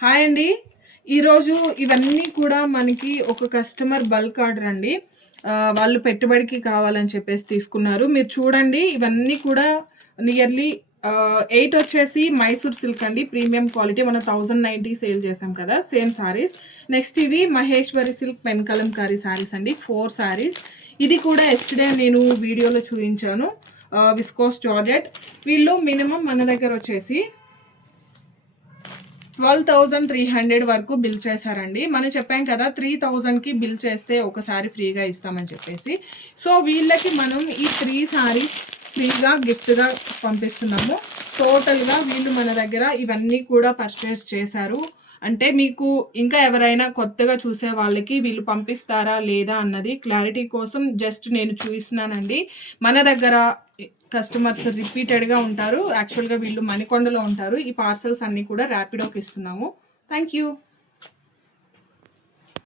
Hi అండి. ఈరోజు ఇవన్నీ కూడా మనకి ఒక కస్టమర్ బల్క్ ఆర్డర్ అండి. వాళ్ళు పెట్టుబడికి కావాలని చెప్పేసి తీసుకున్నారు. మీరు చూడండి ఇవన్నీ కూడా నియర్లీ 8 వచ్చేసి మైసూర్ సిల్క్ అండి. ప్రీమియం క్వాలిటీ మనం 1090 సేల్ చేసాం కదా! Same saris. నెక్స్ట్ ఇవి Maheshwari silk pen Kalamkari saris అండి. 4 సారీస్. ఇది కూడా యెస్టర్‌డే నేను వీడియోలో చూయించాను. Viscose georgette. వీళ్ళు మినిమమ్ మన దగ్గర వచ్చేసి 12,300 వరకు బిల్ చేశారండి. మనం చెప్పాం కదా 3,000కి బిల్ చేస్తే ఒకసారి ఫ్రీగా ఇస్తామని చెప్పేసి. సో వీళ్ళకి మనం ఈ 3 సారీస్ ఫ్రీగా గిఫ్ట్‌గా పంపిస్తున్నాము. టోటల్‌గా వీళ్ళు మన దగ్గర ఇవన్నీ కూడా పర్చేస్ చేశారు. అంటే మీకు ఇంకా ఎవరైనా కొత్తగా చూసే వాళ్ళకి వీళ్ళు పంపిస్తారా లేదా అన్నది క్లారిటీ కోసం జస్ట్ నేను చూపిస్తున్నానండి. మన దగ్గర కస్టమర్స్ రిపీటెడ్‌గా ఉంటారు. యాక్చువల్‌గా వీళ్ళు మణికొండలో ఉంటారు. ఈ పార్సెల్స్ అన్నీ కూడా ర్యాపిడోకి ఇస్తున్నాము. Thank you.